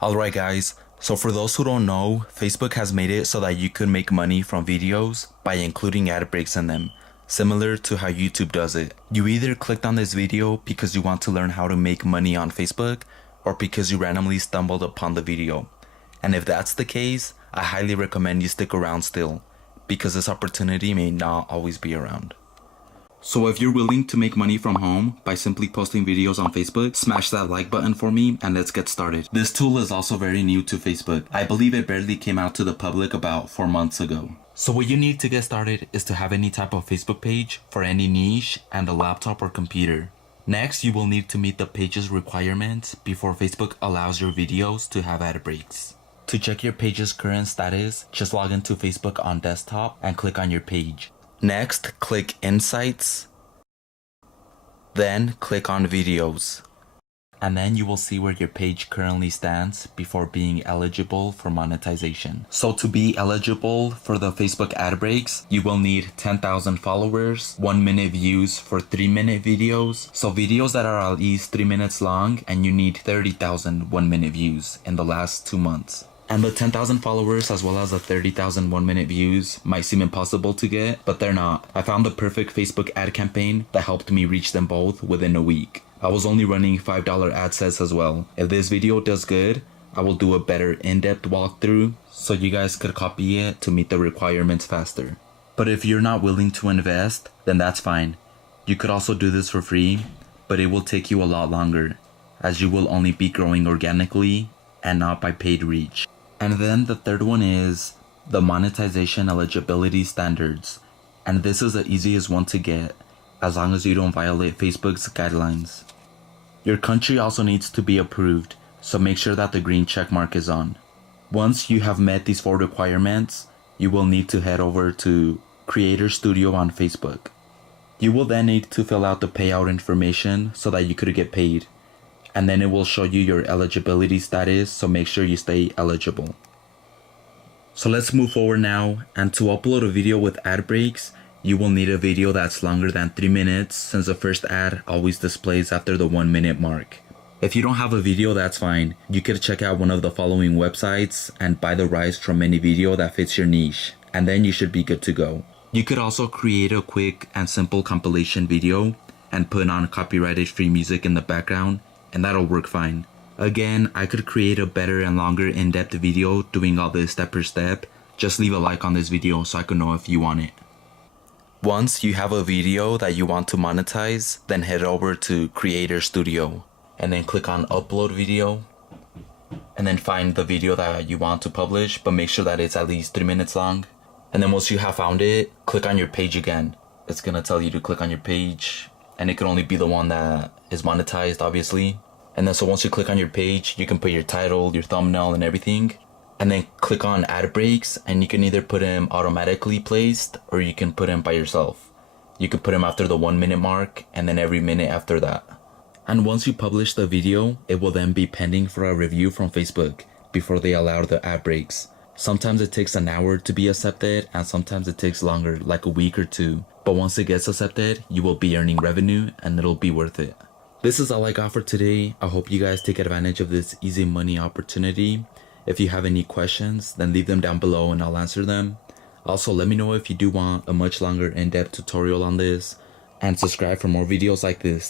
Alright guys, so for those who don't know, Facebook has made it so that you could make money from videos by including ad breaks in them, similar to how YouTube does it. You either clicked on this video because you want to learn how to make money on Facebook, or because you randomly stumbled upon the video. And if that's the case, I highly recommend you stick around still, because this opportunity may not always be around. So if you're willing to make money from home by simply posting videos on Facebook, smash that like button for me and let's get started. This tool is also very new to Facebook. I believe it barely came out to the public about 4 months ago. So what you need to get started is to have any type of Facebook page for any niche and a laptop or computer. Next, you will need to meet the page's requirements before Facebook allows your videos to have ad breaks. To check your page's current status, just log into Facebook on desktop and click on your page. Next, click Insights, then click on Videos, and then you will see where your page currently stands before being eligible for monetization. So to be eligible for the Facebook ad breaks, you will need 10,000 followers, 1 minute views for 3-minute videos, so videos that are at least 3 minutes long, and you need 30,000 1-minute views in the last 2 months. And the 10,000 followers as well as the 30,000 1-minute views might seem impossible to get, but they're not. I found the perfect Facebook ad campaign that helped me reach them both within a week. I was only running $5 ad sets as well. If this video does good, I will do a better in-depth walkthrough so you guys could copy it to meet the requirements faster. But if you're not willing to invest, then that's fine. You could also do this for free, but it will take you a lot longer, as you will only be growing organically and not by paid reach. And then the third one is the monetization eligibility standards. And this is the easiest one to get, as long as you don't violate Facebook's guidelines. Your country also needs to be approved, so make sure that the green check mark is on. Once you have met these 4 requirements, you will need to head over to Creator Studio on Facebook. You will then need to fill out the payout information so that you could get paid. And then it will show you your eligibility status, so make sure you stay eligible. So let's move forward now, and to upload a video with ad breaks, you will need a video that's longer than 3 minutes, since the first ad always displays after the 1 minute mark. If you don't have a video, that's fine. You could check out one of the following websites and buy the rights from any video that fits your niche, and then you should be good to go. You could also create a quick and simple compilation video and put on copyrighted free music in the background, and that'll work fine. Again, I could create a better and longer in-depth video doing all this step per step. Just leave a like on this video so I can know if you want it. Once you have a video that you want to monetize, then head over to Creator Studio and then click on Upload Video, and then find the video that you want to publish, but make sure that it's at least 3 minutes long. And then once you have found it, click on your page again. It's gonna tell you to click on your page, and it can only be the one that is monetized, obviously. And then so once you click on your page, you can put your title, your thumbnail, and everything, and then click on ad breaks, and you can either put them automatically placed or you can put them by yourself. You could put them after the 1 minute mark and then every minute after that. And once you publish the video, it will then be pending for a review from Facebook before they allow the ad breaks. Sometimes it takes an hour to be accepted, and sometimes it takes longer, like a week or 2. But once it gets accepted, you will be earning revenue and it'll be worth it. This is all I got for today. I hope you guys take advantage of this easy money opportunity. If you have any questions, then leave them down below and I'll answer them. Also, let me know if you do want a much longer in-depth tutorial on this, and subscribe for more videos like this.